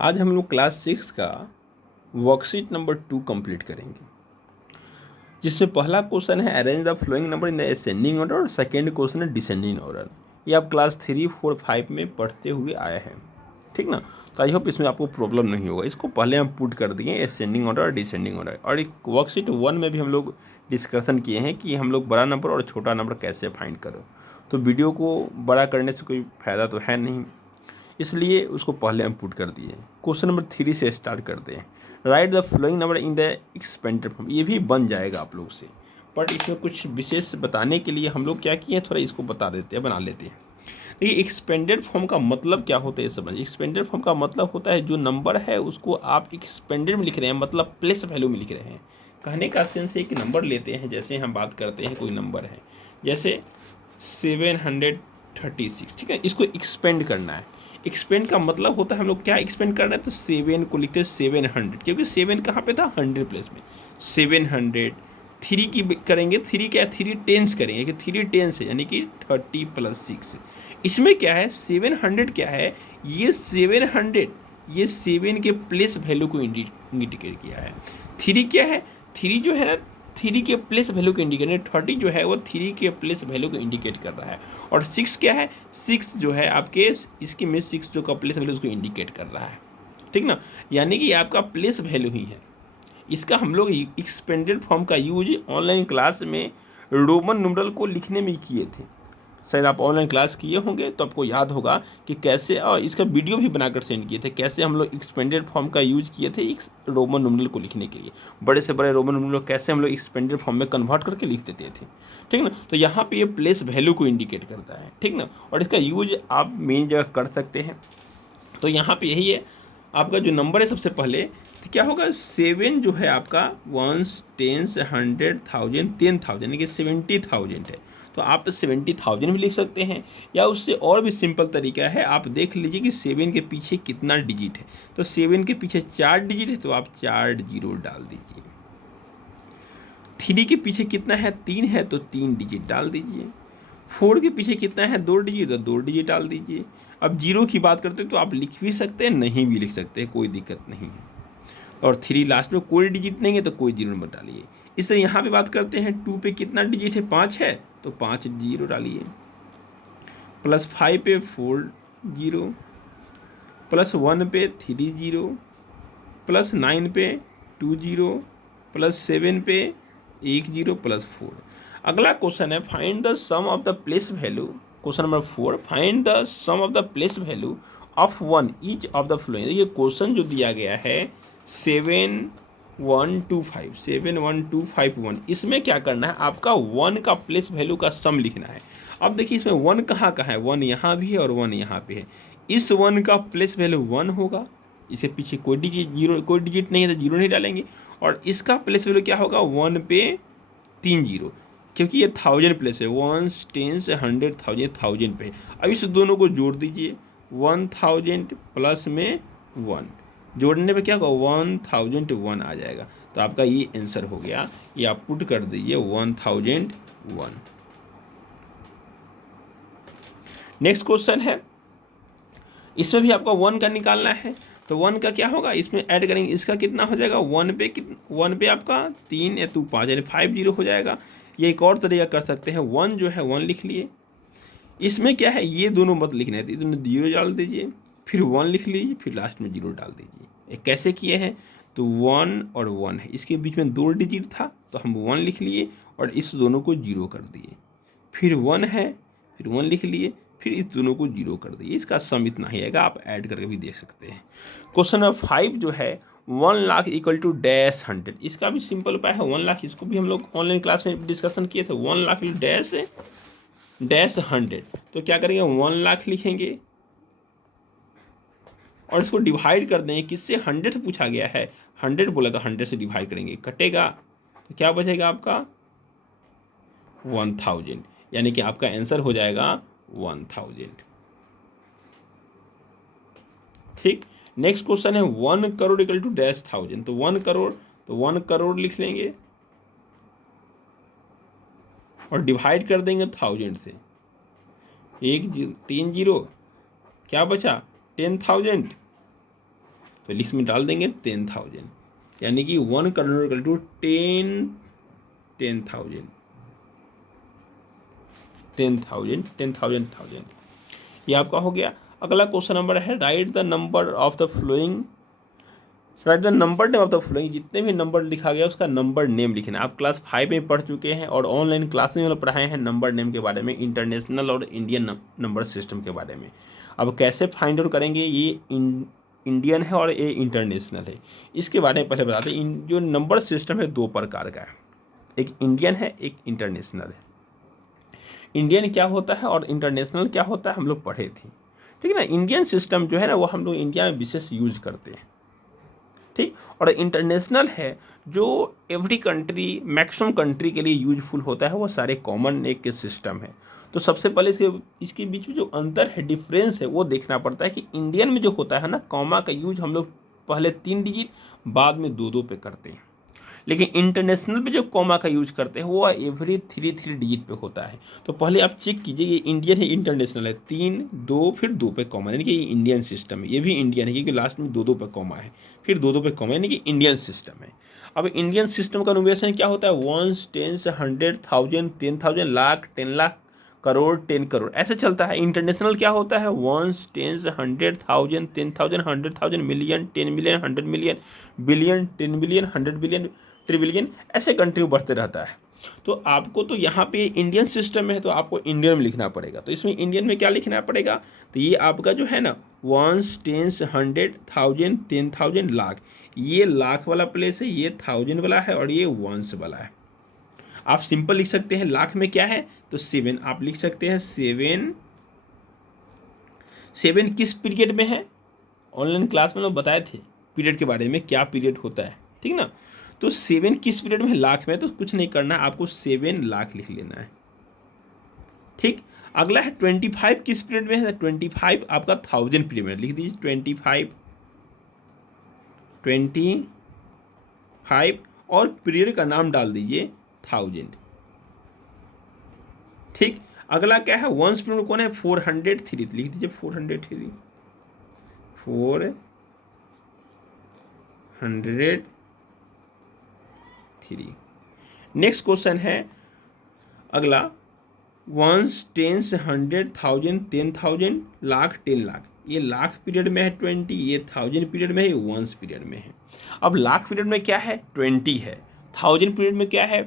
आज हम लोग क्लास 6 का वर्कशीट नंबर 2 कंप्लीट करेंगे, जिसमें पहला क्वेश्चन है arrange the flowing number in the ascending order और सेकेंड क्वेश्चन है डिसेंडिंग ऑर्डर। ये आप क्लास 3, 4, 5 में पढ़ते हुए आए हैं, ठीक ना। तो आई होप इसमें आपको प्रॉब्लम नहीं होगा। इसको पहले हम पुट कर दिए असेंडिंग ऑर्डर और डिसेंडिंग ऑर्डर, और एक वर्कशीट 1 में भी हम लोग डिस्कशन किए हैं कि हम लोग बड़ा नंबर और छोटा नंबर कैसे फाइंड करो। तो वीडियो को बड़ा करने से कोई फ़ायदा तो है नहीं, इसलिए उसको पहले हम पुट कर दिए। क्वेश्चन नंबर 3 से स्टार्ट करते हैं। Right the flowing number in the expanded form. ये भी बन जाएगा आप लोग से, बट इसमें कुछ विशेष बताने के लिए हम लोग क्या किए हैं, थोड़ा इसको बता देते हैं, बना लेते हैं। देखिए, एक्सपेंडेड फॉर्म का मतलब क्या होता है ये समझिए। एक्सपेंडेड फॉर्म का मतलब होता है जो नंबर है उसको आप एक्सपेंडेड में लिख रहे हैं, मतलब प्लेस वैल्यू में लिख रहे हैं। कहने का सेंस है, एक नंबर लेते हैं, जैसे हम बात करते हैं कोई नंबर है जैसे 736, ठीक है। इसको एक्सपेंड करना है। एक्सपेंड का मतलब होता है हम लोग क्या एक्सपेंड कर रहे हैं, तो 7 को लिखते हैं 700, क्योंकि 7 कहाँ पे था, 100 प्लेस में। 700 3 की करेंगे, 3 क्या है, 3 टेंस करेंगे कि 3 टेंस है, यानी कि 30 + 6। इसमें क्या है, 700 क्या है, ये 700 ये 7 के प्लेस वैल्यू को इंडिकेट किया है। 3 क्या है, 3 जो है ना, 3 के प्लेस वैल्यू को इंडिकेट, 30 जो है वो 3 के प्लेस वैल्यू को इंडिकेट कर रहा है। और 6 क्या है, 6 जो है आपके इसके में 6 जो का प्लेस वैल्यू उसको इंडिकेट कर रहा है, ठीक ना। यानी कि आपका प्लेस वैल्यू ही है। इसका हम लोग एक्सपेंडेड फॉर्म का यूज ऑनलाइन क्लास में रोमन न्यूमरल को लिखने में किए थे। शायद आप ऑनलाइन क्लास किए होंगे तो आपको याद होगा कि कैसे, और इसका वीडियो भी बनाकर सेंड किए थे, कैसे हम लोग एक्सपेंडेड फॉर्म का यूज किए थे रोमन न्यूमरल को लिखने के लिए। बड़े से बड़े रोमन न्यूमरल कैसे हम लोग एक्सपेंडेड फॉर्म में कन्वर्ट करके लिख देते थे, ठीक ना। तो यहाँ पे ये प्लेस वैल्यू को इंडिकेट करता है, ठीक ना। और इसका यूज आप मेन जगह कर सकते हैं। तो यहाँ पे यही है, आपका जो नंबर है सबसे पहले तो क्या होगा, 7 जो है आपका 1, 10, 100, 1000, 10,000 यानी कि 70,000 है। तो आप 70,000 भी लिख सकते हैं, या उससे और भी सिंपल तरीका है, आप देख लीजिए कि 7 के पीछे कितना डिजिट है। तो 7 के पीछे 4 डिजिट है, तो आप 4 जीरो डाल दीजिए। 3 के पीछे कितना है, 3 है, तो 3 डिजिट डाल दीजिए। 4 के पीछे कितना है, 2 डिजिट, तो 2 डिजिट डाल दीजिए। अब जीरो की बात करते हैं तो आप लिख भी सकते हैं, नहीं भी लिख सकते हैं, कोई दिक्कत नहीं है। और 3 लास्ट में कोई डिजिट नहीं है तो कोई जीरो नंबर डालिए। इस तरह यहाँ पे बात करते हैं, 2 पे कितना डिजिट है, 5 है, तो 5 जीरो डालिए। +5 पे 4 जीरो, +1 पे 3 जीरो, +9 पे 2 जीरो, +7 पे 1 जीरो, +4। अगला क्वेश्चन है, find the sum of the place value. Question number 4, find the sum of the place value of 1 each of the following. ये क्वेश्चन जो दिया गया है 71251, 71251, इसमें क्या करना है, आपका 1 का प्लेस वैल्यू का सम लिखना है। अब देखिए इसमें 1 कहाँ है, 1 यहाँ भी है और 1 यहाँ पे है। इस 1 का प्लेस वैल्यू 1 होगा, इसे पीछे कोई डिजिट जीरो, कोई डिजिट नहीं है तो जीरो नहीं डालेंगे। और इसका प्लेस वैल्यू क्या होगा, 1 पे 3 जीरो, क्योंकि ये 1000 प्लेस है, 1, 10, 100, 1000, 1000 पे। अब इस दोनों को जोड़ दीजिए, 1000 प्लस में 1 जोड़ने पे क्या होगा, 1001 आ जाएगा। तो आपका ये आंसर हो गया, ये आप पुट कर दीजिए 1001। नेक्स्ट क्वेश्चन है, इसमें भी आपका 1 का निकालना है। तो 1 का क्या होगा, इसमें ऐड करेंगे, इसका कितना हो जाएगा, 1 पे आपका 3 या 2 5 यानी 5 जीरो हो जाएगा। ये एक और तरीका कर सकते हैं, 1 जो है 1 लिख लिए। इसमें क्या है, ये दोनों मत लिखना है, तो दोनों जीरो डाल दीजिए, फिर 1 लिख लीजिए, फिर लास्ट में जीरो डाल दीजिए। ये कैसे किए हैं, तो 1 और 1 है, इसके बीच में 2 डिजिट था तो हम 1 लिख लिए और इस दोनों को जीरो कर दिए। फिर 1 है, फिर 1 लिख लिए, फिर इस दोनों को जीरो कर दिए। इसका सम इतना ही आएगा, आप ऐड करके भी देख सकते हैं। क्वेश्चन नंबर 5 जो है, 1 लाख इक्वल टू डैश 100, इसका भी सिंपल उपाय है। 1 लाख, इसको भी हम लोग ऑनलाइन क्लास में डिस्कशन किए थे। 1 लाख डैश 100, तो क्या करेंगे, 1 लाख लिखेंगे और इसको डिवाइड कर देंगे, किससे, 100 से पूछा गया है, 100 बोला तो 100 से डिवाइड करेंगे, कटेगा तो क्या बचेगा आपका 1000, यानी कि आपका आंसर हो जाएगा 1000। ठीक। नेक्स्ट क्वेश्चन है, 1 करोड़ इक्वल टू डैश 1000, तो 1 करोड़, तो 1 करोड़ लिख लेंगे और डिवाइड कर देंगे 1000 से। 3 जीरो, क्या बचा, 10,000, तो इसमें डाल देंगे 10,000, यानी कि 1 करोड़ इक्वल टू 10,000 10,000 ये आपका हो गया। अगला क्वेश्चन नंबर है right the number of the flowing, right the number name of the flowing, जितने भी नंबर लिखा गया उसका नंबर नेम लिखना है। आप क्लास 5 में पढ़ चुके हैं और ऑनलाइन क्लास में पढ़ाए हैं नंबर नेम के बारे में, इंटरनेशनल और इंडियन नंबर सिस्टम के बारे में। अब कैसे फाइंड आउट करेंगे, ये इंडियन है और ये इंटरनेशनल है, इसके बारे में पहले बताते हैं। जो नंबर सिस्टम है 2 प्रकार का है, एक इंडियन है, एक इंटरनेशनल है। इंडियन क्या होता है और इंटरनेशनल क्या होता है हम लोग पढ़े थे, ठीक है ना। इंडियन सिस्टम जो है ना वो हम लोग इंडिया में विशेष यूज करते हैं, ठीक। और इंटरनेशनल है जो एवरी कंट्री, मैक्सिमम कंट्री के लिए यूजफुल होता है, वो सारे कॉमन एक सिस्टम है। तो सबसे पहले इसके बीच में जो अंतर है, डिफरेंस है, वो देखना पड़ता है कि इंडियन में जो होता है ना, कॉमा का यूज हम लोग पहले 3 डिजिट बाद में 2-2 पे करते हैं, लेकिन इंटरनेशनल पे जो कॉमा का यूज करते हैं वो एवरी 3-3 डिजिट पे होता है। तो पहले आप चेक कीजिए ये इंडियन है इंटरनेशनल है, 3 2 फिर 2 पे कॉमा, यानी कि ये इंडियन सिस्टम है। ये भी इंडियन है क्योंकि लास्ट में 2-2 पे कॉमा है, फिर 2-2 पे कॉमा, यानी कि इंडियन सिस्टम है। अब इंडियन सिस्टम का न्यूमरेशन क्या होता है, 1 10 100 1000 10,000 लाख 10 लाख करोड़ 10 करोड़ ऐसे चलता है। इंटरनेशनल क्या होता है, 1 10 100 1000 10,000 100,000 million 10 million 100 million billion 10 billion 100 billion trillion, ऐसे कंटिन्यू बढ़ते रहता है। तो आपको तो यहाँ पे इंडियन सिस्टम में है तो आपको इंडियन में लिखना पड़ेगा। तो इसमें इंडियन में क्या लिखना पड़ेगा, तो ये आपका जो है ना 1 10 100 1000 10,000 लाख, ये लाख वाला प्लेस है, ये 1000 वाला है और ये 1 वाला है। आप सिंपल लिख सकते हैं, लाख में क्या है तो 7, आप लिख सकते हैं 7। 7 किस पीरियड में है, ऑनलाइन क्लास में लोग बताए थे पीरियड के बारे में, क्या पीरियड होता है, ठीक ना। तो 7 किस पीरियड में है, लाख में, तो कुछ नहीं करना है, आपको 7 लाख लिख लेना है, ठीक। अगला है 25 किस पीरियड में है, 25 आपका 1000 पीरियड में, लिख दीजिए 25 और पीरियड का नाम डाल दीजिए 1000, ठीक। अगला क्या है, वंस पीरियड कौन है, 403, लिख दीजिए 403 403। नेक्स्ट क्वेश्चन है अगला, 1 10 100 1000 10,000 लाख 10 लाख, ये लाख पीरियड में है 20, ये 1000 पीरियड में है, ये 1 पीरियड में है। अब लाख पीरियड में क्या है 20 है, 1000 पीरियड में क्या है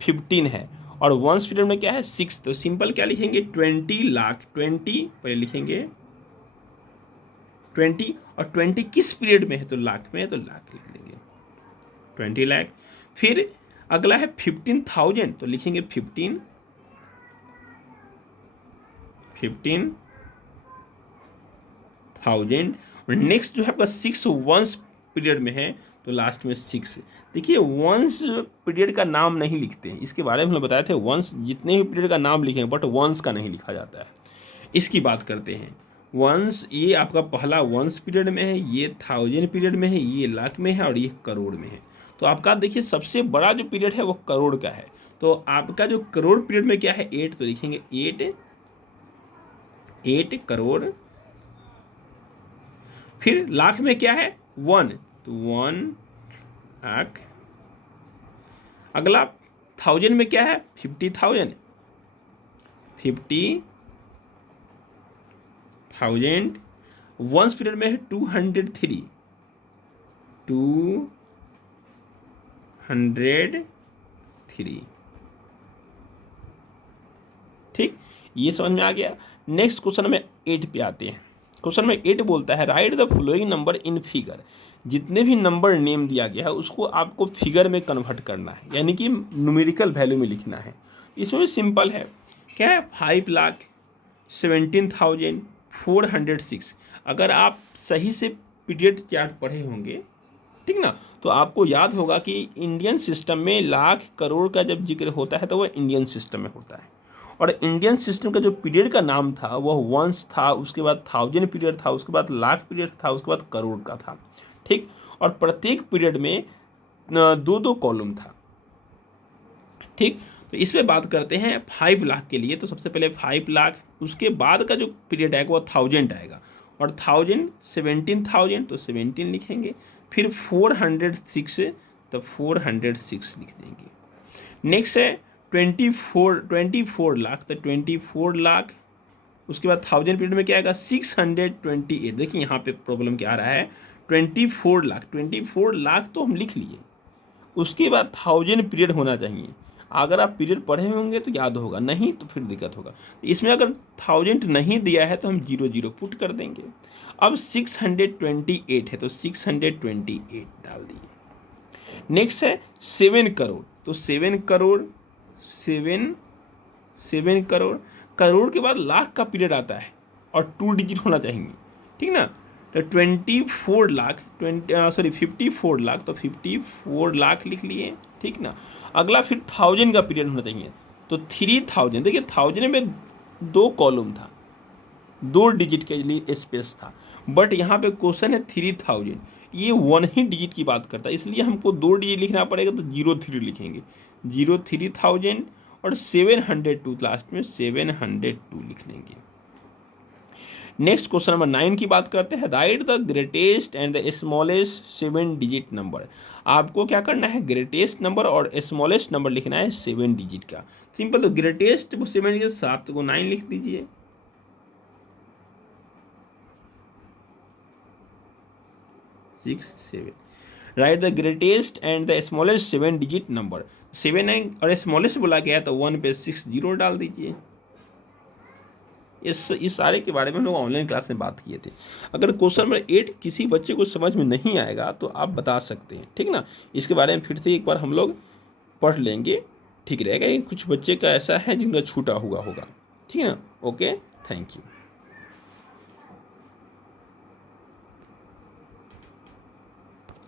15 है और 1 पीरियड में क्या है 6। तो सिंपल क्या लिखेंगे 20 लाख, 20 पहले लिखेंगे 20 और 20 किस पीरियड में है तो लाख में है, तो लाख लिख देंगे 20 लाख। फिर अगला है 15,000, तो लिखेंगे 15,000 और नेक्स्ट जो है आपका 6 वंस पीरियड में है तो लास्ट में 6। देखिए वंस पीरियड का नाम नहीं लिखते हैं, इसके बारे में हम लोग बताए थे, वंस जितने भी पीरियड का नाम लिखेंगे बट वंस का नहीं लिखा जाता है। इसकी बात करते हैं, वंस ये आपका पहला वंस पीरियड में है, ये 1000 पीरियड में है, ये लाख में है और ये करोड़ में है। तो आपका देखिए सबसे बड़ा जो पीरियड है वो करोड़ का है। तो आपका जो करोड़ पीरियड में क्या है 8, तो लिखेंगे 8 करोड़। फिर लाख में क्या है 1, तो 1 लाख। अगला 1000 में क्या है 50,000 वंस पीरियड में है 203 ठीक, ये समझ में आ गया। नेक्स्ट क्वेश्चन में 8 पे आते हैं। क्वेश्चन में 8 बोलता है right the following number in figure, जितने भी नंबर नेम दिया गया है उसको आपको फिगर में कन्वर्ट करना है, यानी कि न्यूमेरिकल वैल्यू में लिखना है। इसमें भी सिंपल है, क्या है 5,17,406। अगर आप सही से पीरियड चार्ट पढ़े होंगे, ठीक ना, तो आपको याद होगा कि इंडियन सिस्टम में लाख करोड़ का जब जिक्र होता है तो वह इंडियन सिस्टम में होता है। और इंडियन सिस्टम का जो पीरियड का नाम था वह वंस था, उसके बाद 1000 पीरियड था, उसके बाद लाख पीरियड था, उसके बाद करोड़ का था, ठीक। और प्रत्येक पीरियड में 2-2 कॉलम था, ठीक। तो इस पर बात करते हैं 5 लाख के लिए। तो सबसे पहले 5 लाख, उसके बाद का जो पीरियड आएगा वो 1000 आएगा, और 1000 17,000 तो 17 लिखेंगे, फिर 406 तो 406 लिख देंगे। नेक्स्ट है 24 लाख, तो 24 लाख, उसके बाद 1000 पीरियड में क्या आएगा 628। देखिए यहाँ पे प्रॉब्लम क्या आ रहा है, 24 लाख तो हम लिख लिए, उसके बाद 1000 पीरियड होना चाहिए। अगर आप पीरियड पढ़े होंगे तो याद होगा, नहीं तो फिर दिक्कत होगा। इसमें अगर 1000 नहीं दिया है तो हम 00 पुट कर देंगे। अब 628 है तो 628 डाल दिए। नेक्स्ट है 7 करोड़, तो 7 करोड़, करोड़ के बाद लाख का पीरियड आता है और 2 डिजिट होना चाहिए, ठीक ना। तो 54 लाख 54 लाख, तो 54 लाख लिख लिए, ठीक ना। अगला फिर 1000 का पीरियड होना चाहिए, तो 3000। देखिए 1000 में 2 कॉलम था, 2 डिजिट के लिए स्पेस था, बट यहाँ पे क्वेश्चन है 3000, ये 1 ही डिजिट की बात करता है, इसलिए हमको 2 डिजिट लिखना पड़ेगा, तो 03 लिखेंगे, 03,000 और 702 लास्ट में 702 लिख लेंगे। नेक्स्ट क्वेश्चन नंबर 9 की बात करते हैं। Right the greatest and the smallest 7 digit number. आपको क्या करना है, ग्रेटेस्ट नंबर और स्मॉलेस्ट नंबर लिखना है 7 डिजिट का। सिंपल, तो ग्रेटेस्ट 7 के साथ को 9 लिख दीजिए, 6 7। Right the greatest and the smallest 7 digit number. 7 और स्मॉलेस्ट बोला गया है तो 1 पे 60 डाल दीजिए। इस सारे के बारे में हम लोग ऑनलाइन क्लास में बात किए थे। अगर क्वेश्चन नंबर 8 किसी बच्चे को समझ में नहीं आएगा तो आप बता सकते हैं, ठीक ना। इसके बारे में फिर से एक बार हम लोग पढ़ लेंगे, ठीक रहेगा। ये कुछ बच्चे का ऐसा है जिनका छूटा हुआ होगा, ठीक है ना। Okay, thank you.